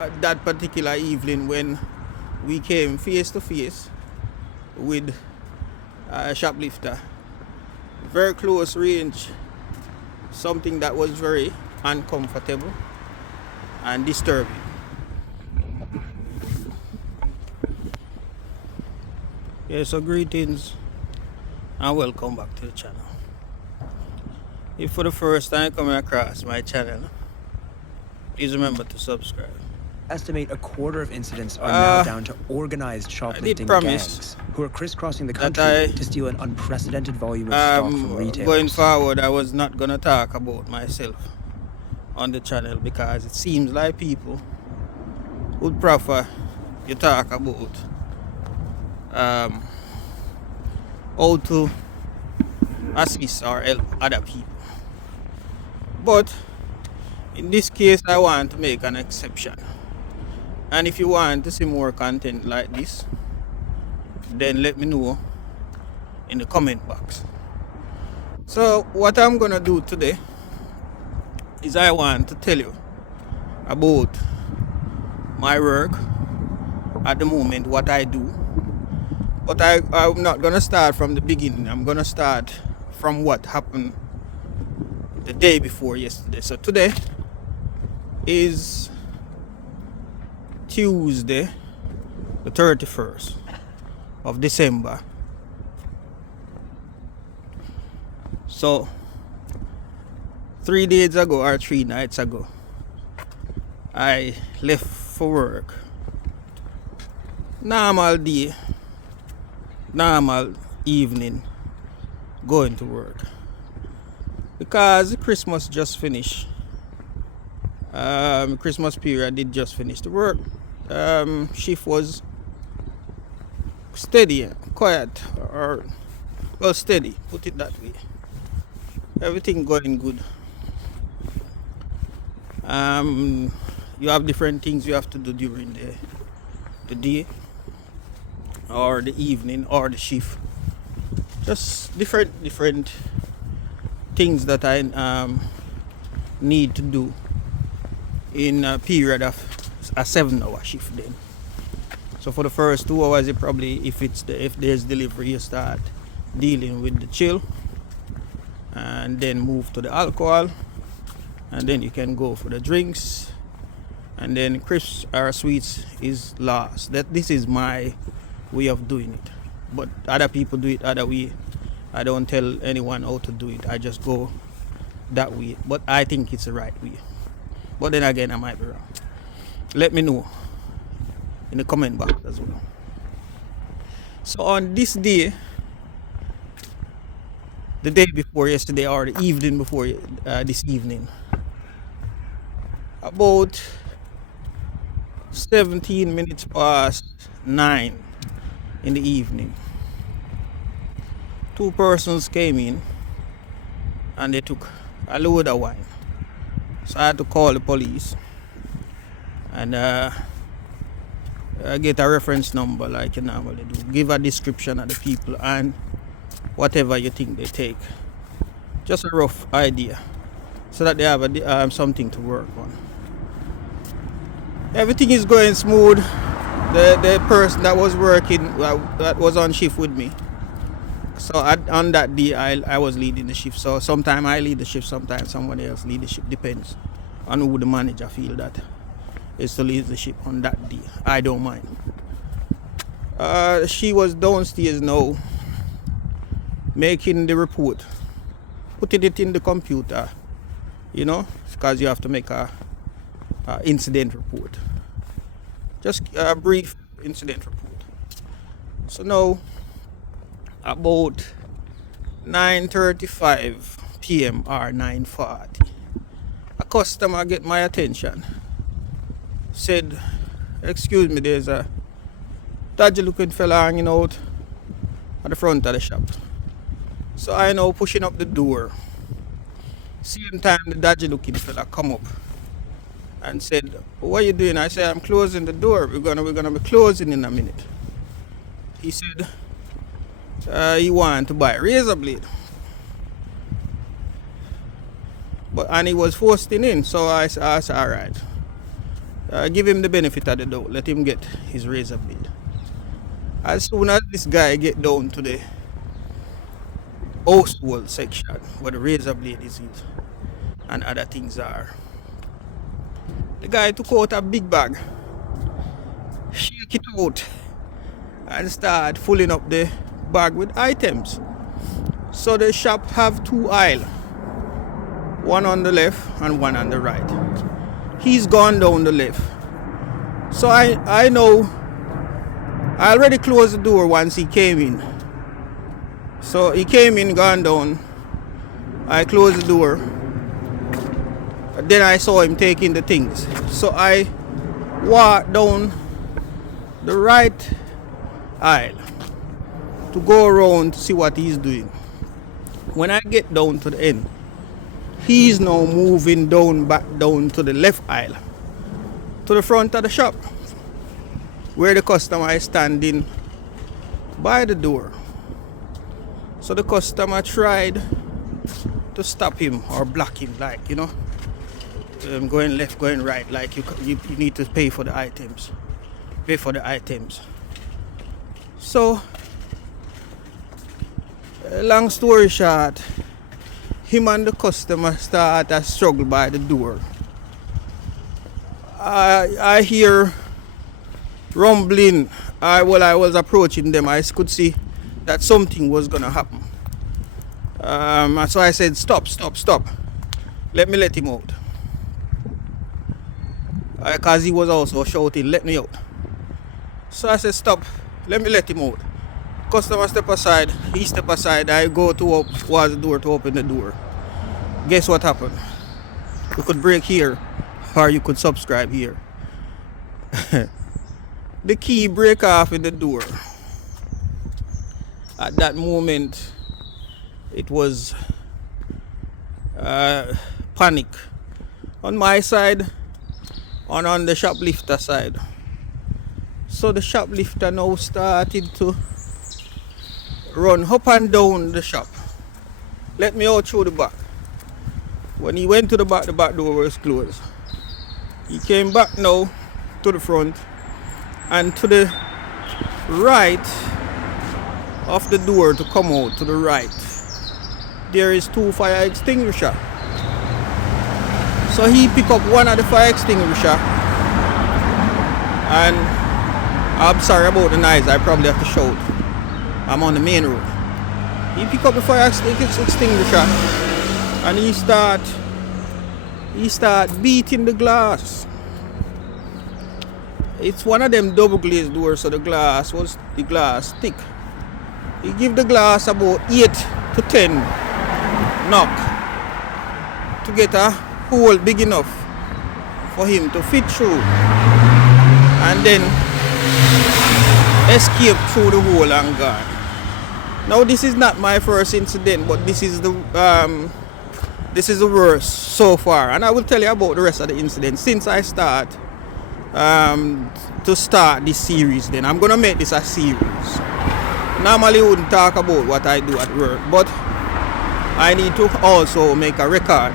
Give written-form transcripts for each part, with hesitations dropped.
That particular evening when we came face to face with a shoplifter, very close range, something that was very uncomfortable and disturbing. Yeah, so greetings and welcome back to the channel. If for the first time coming across my channel, please remember to subscribe. Estimate a quarter of incidents are now down to organized shoplifting gangs who are crisscrossing the country to steal an unprecedented volume of stock from retailers. Going forward, I was not going to talk about myself on the channel because it seems like people would prefer you talk about how to assist or help other people. But in this case, I want to make an exception. And if you want to see more content like this, then let me know in the comment box. So what I'm gonna do today is I want to tell you about my work at the moment, what I do. But I'm not gonna start from the beginning. I'm gonna start from what happened the day before yesterday. So today is Tuesday, the 31st of December. So 3 days ago or 3 nights ago, I left for work. Normal day, normal evening, going to work. Because Christmas just finished. Christmas period did just finish the work. Shift was steady, quiet, or well, steady, put it that way. Everything going good. You have different things you have to do during the day or the evening or the shift. Just different things that I need to do in a period of a 7-hour shift then. So for the first 2 hours, you probably, if there's delivery, you start dealing with the chill and then move to the alcohol, and then you can go for the drinks, and then crisps or sweets is last. This is my way of doing it, but other people do it other way. I don't tell anyone how to do it. I just go that way, but I think it's the right way. But then again, I might be wrong. Let me know in the comment box as well. So on this day, the day before yesterday or the evening before this evening, about 17 minutes past 9 in the evening, 2 persons came in and they took a load of wine. So I had to call the police and get a reference number like you normally do. Give a description of the people and whatever you think they take. Just a rough idea so that they have something to work on. Everything is going smooth. The person that was working, that was on shift with me. So on that day, I was leading the shift. So sometimes I lead the shift, sometimes someone else lead the shift. Depends on who the manager feel that is to lead the shift on that day. I don't mind. She was downstairs now making the report, putting it in the computer, because you have to make a incident report. Just a brief incident report. So now, about 9:35 p.m. or 9:40, a customer get my attention. Said, "Excuse me, there's a dodgy looking fella hanging out at the front of the shop." So I now pushing up the door. Same time the dodgy looking fella come up and said, "What are you doing?" I said, "I'm closing the door. We're gonna be closing in a minute." He said he wanted to buy a razor blade, and he was forced in. So I said, "All right, give him the benefit of the doubt. Let him get his razor blade. As soon as this guy get down to the household section where the razor blade is and other things are, the guy took out a big bag, shake it out, and start filling up the bag with items. So the shop have 2 aisles, one on the left and one on the right. He's gone down the left. So I know I already closed the door once he came in. So he came in, gone down. I closed the door. Then I saw him taking the things. So I walked down the right aisle to go around to see what he's doing. When I get down to the end, he's now moving back down to the left aisle, to the front of the shop, where the customer is standing by the door. So the customer tried to stop him or block him, like, you know, going left, going right, like you need to pay for the items. So, long story short, him and the customer start a struggle by the door. I hear rumbling. While I was approaching them, I could see that something was gonna happen. So I said, stop. Let me let him out. Because he was also shouting, let me out. So I said, stop, let me let him out. Customer step aside, he step aside, I go towards the door to open the door. Guess what happened? You could break here, or you could subscribe here. The key break off in the door. At that moment, it was panic on my side and on the shoplifter side. So the shoplifter now started to run up and down the shop. Let me out through the back. When he went to the back door was closed. He came back now to the front, and to the right of the door to come out to the right, there is 2 fire extinguishers. So he picked up one of the fire extinguisher, and I'm sorry about the noise, I probably have to shout. I'm on the main road. He picked up the fire extinguisher and he start beating the glass. It's one of them double glazed doors, so the glass thick. He give the glass about 8 to 10 knock to get a hole big enough for him to fit through and then escape through the hole and gone. Now this is not my first incident, but this is the worst so far, and I will tell you about the rest of the incidents since I start this series. Then I'm gonna make this a series. Normally I wouldn't talk about what I do at work, but I need to also make a record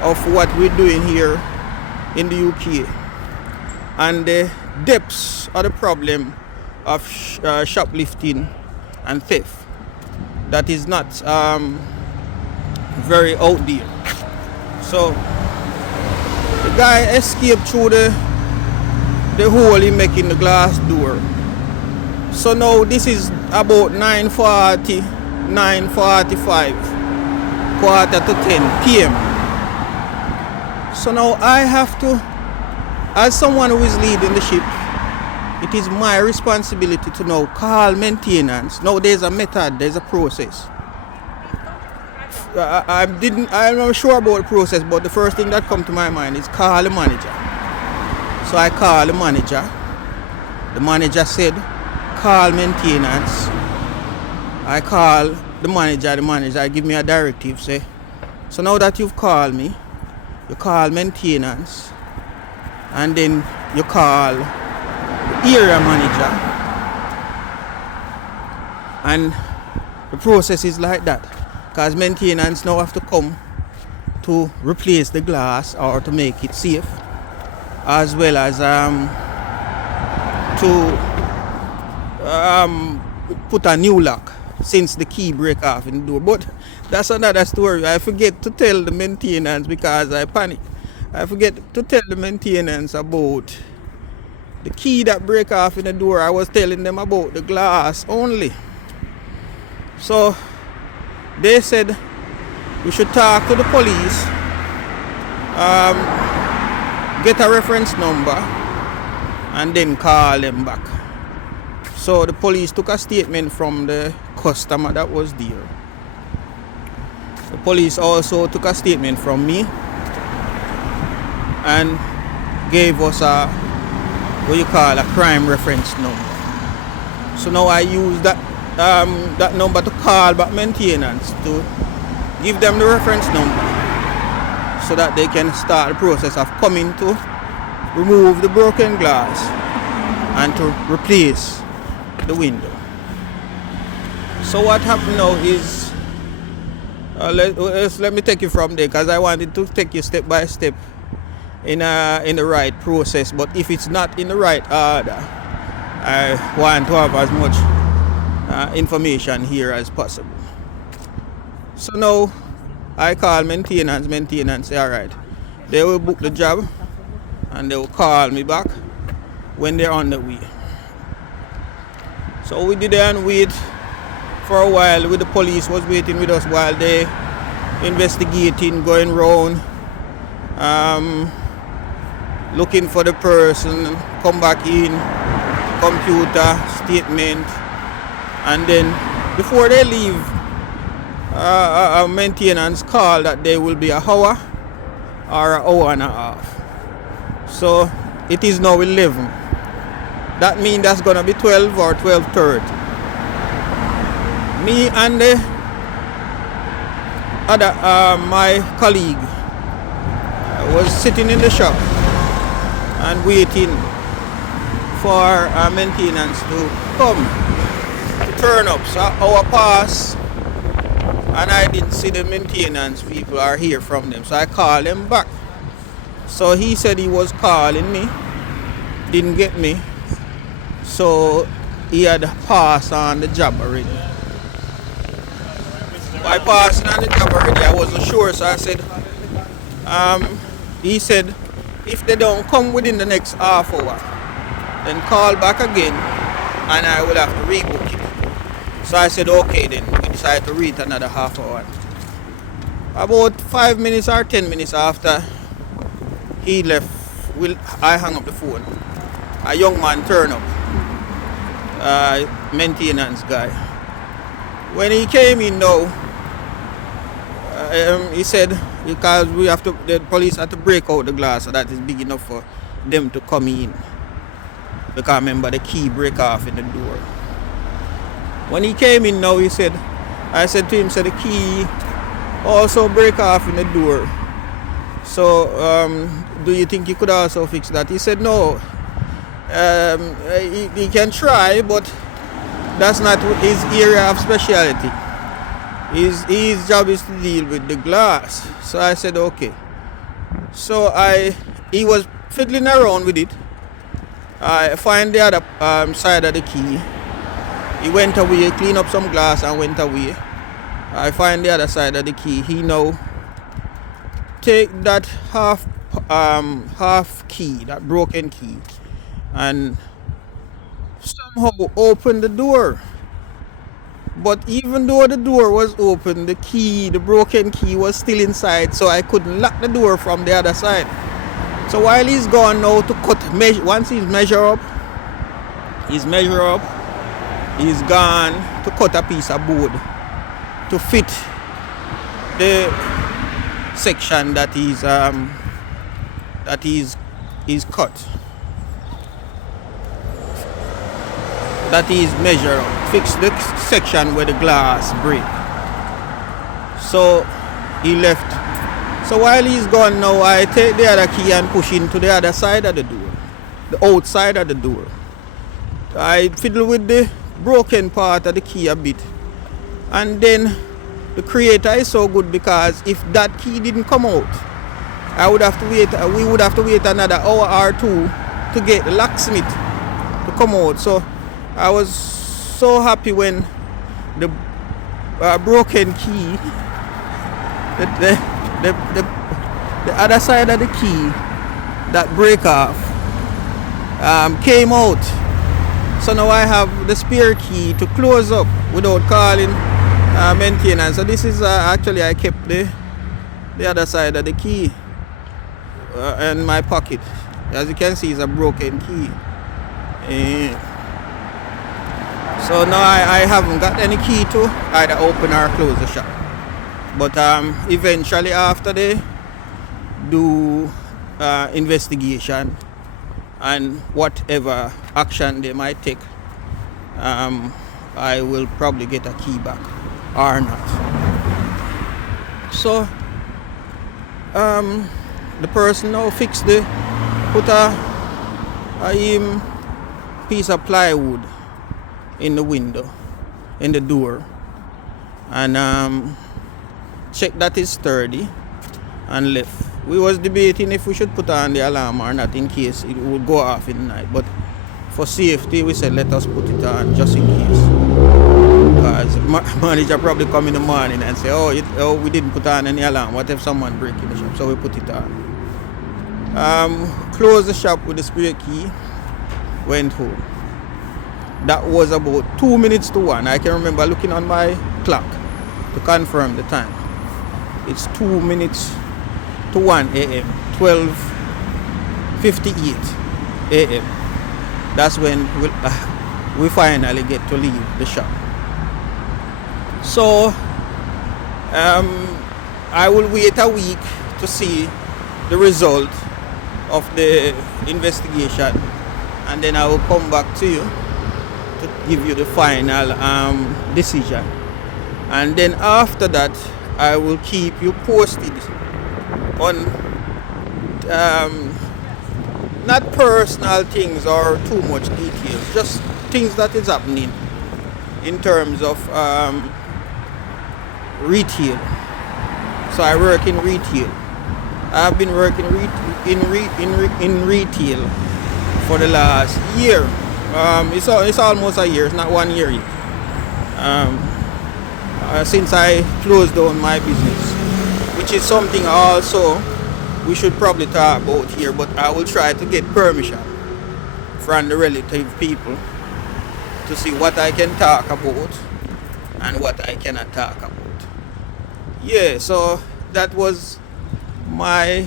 of what we're doing here in the UK and the depths of the problem of shoplifting and theft that is not very out there. So the guy escaped through the hole he make in the glass door. So now this is about 9:40, 9:45, quarter to 10 p.m. So now I have to, as someone who is leading the ship, it is my responsibility to now call maintenance. Now there's a method, there's a process. I'm not sure about the process, but the first thing that comes to my mind is call the manager. So I call the manager. The manager said, call maintenance. I call the manager give me a directive, say, so now that you've called me, you call maintenance, and then you call the area manager, and the process is like that, because maintenance now have to come to replace the glass or to make it safe, as well as to put a new lock since the key break off in the door. But that's another story. I forget to tell the maintenance because I panic. I forget to tell the maintenance about the key that break off in the door. I was telling them about the glass only. So they said we should talk to the police, get a reference number, and then call them back. So the police took a statement from the customer that was there. The police also took a statement from me and gave us a crime reference number. So now I use that number to call back maintenance to give them the reference number so that they can start the process of coming to remove the broken glass and to replace the window. So what happened now is let me take you from there, because I wanted to take you step by step in the right process. But if it's not in the right order, I want to have as much information here as possible. So now I call maintenance. Maintenance say alright, they will book the job and they will call me back when they're on the way. So we did and wait for a while. With the police was waiting with us while they investigating, going round, looking for the person, come back in, computer, statement, and then before they leave, a maintenance call that there will be an hour or an hour and a half. So it is now 11. That means that's gonna be 12 or 12:30. Me and the other my colleague was sitting in the shop and waiting for maintenance to come to turn up. So hour passed and I didn't see the maintenance people or hear from them. So I called them back. So he said he was calling me, didn't get me. So he had passed on the job already. By passing on the job already, I wasn't sure, so I said, he said, if they don't come within the next half hour, then call back again and I will have to rebook it. So I said, okay, then we decided to wait another half hour. About 5 minutes or 10 minutes after he left, I hung up the phone. A young man turned up, maintenance guy. When he came in now, he said, because the police had to break out the glass so that is big enough for them to come in. Because remember the key break off in the door. When he came in now, I said to him, the key also break off in the door. So do you think he could also fix that? He said no. He can try, but that's not his area of specialty. His job is to deal with the glass. So I said okay. So he was fiddling around with it. I find the other side of the key. He went away, cleaned up some glass and went away. I find the other side of the key. He now take that half key, that broken key, and somehow open the door. But even though the door was open, the broken key was still inside, so I couldn't lock the door from the other side. So while he's gone now to once he's measure up, he's gone to cut a piece of board to fit the section that is cut. That is measure up, fix the section where the glass break. So he left. So while he's gone now, I take the other key and push into the other side of the door, the outside of the door. I fiddle with the broken part of the key a bit, and then the creator is so good because if that key didn't come out, we would have to wait another hour or two to get the locksmith to come out. So I was so happy when the broken key, the other side of the key, that break off, came out. So now I have the spare key to close up without calling maintenance. So this is actually, I kept the other side of the key in my pocket. As you can see, it's a broken key. So now I haven't got any key to either open or close the shop. But eventually, after they do investigation and whatever action they might take, I will probably get a key back or not. So the person now put a piece of plywood in the window, in the door, and check that it's sturdy, and left. We was debating if we should put on the alarm or not in case it would go off in the night, but for safety we said let us put it on just in case, because manager probably come in the morning and say, oh we didn't put on any alarm, what if someone break in the shop? So we put it on. Closed the shop with the spare key, went home. That was about 2 minutes to 1. I can remember looking on my clock to confirm the time. It's 2 minutes to 1 a.m. 12:58 a.m. That's when we finally get to leave the shop. So I will wait a week to see the result of the investigation, and then I will come back to you to give you the final decision. And then after that, I will keep you posted on not personal things or too much details, just things that is happening in terms of retail. So I work in retail. I've been working in retail for the last year. It's almost a year. It's not 1 year yet. Since I closed down my business, which is something also we should probably talk about here, but I will try to get permission from the relative people to see what I can talk about and what I cannot talk about. Yeah, so that was my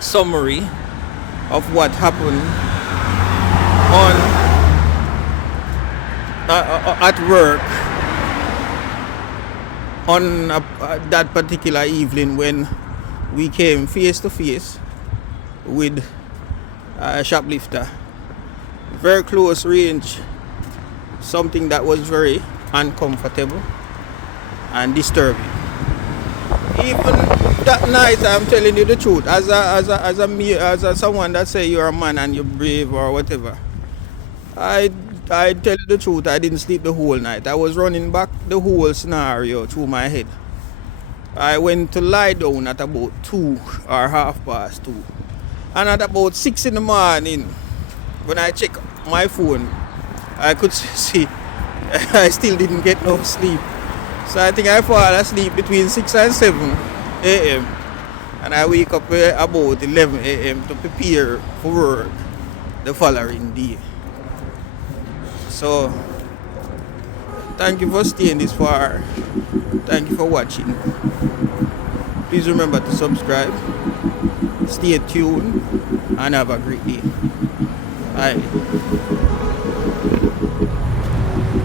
summary of what happened at work on that particular evening when we came face to face with a shoplifter. Very close range, something that was very uncomfortable and disturbing. Even that night, I'm telling you the truth, as someone that say you're a man and you're brave or whatever, I tell you the truth, I didn't sleep the whole night. I was running back the whole scenario through my head. I went to lie down at about 2 or 2:30, and at about 6 in the morning, when I checked my phone, I could see I still didn't get no sleep. So I think I fall asleep between 6 and 7 a.m. and I wake up about 11 a.m. to prepare for work the following day. So thank you for staying this far. Thank you for watching. Please remember to subscribe. Stay tuned and have a great day. Bye.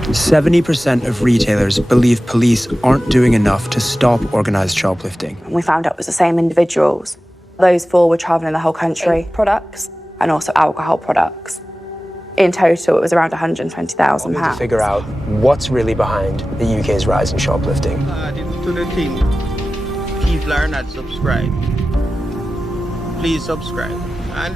70% of retailers believe police aren't doing enough to stop organised shoplifting. We found out it was the same individuals. Those 4 were travelling the whole country. Products and also alcohol products. In total, it was around £120,000. To figure out what's really behind the UK's rise in shoplifting. To the thing, people are not subscribed. Please subscribe. And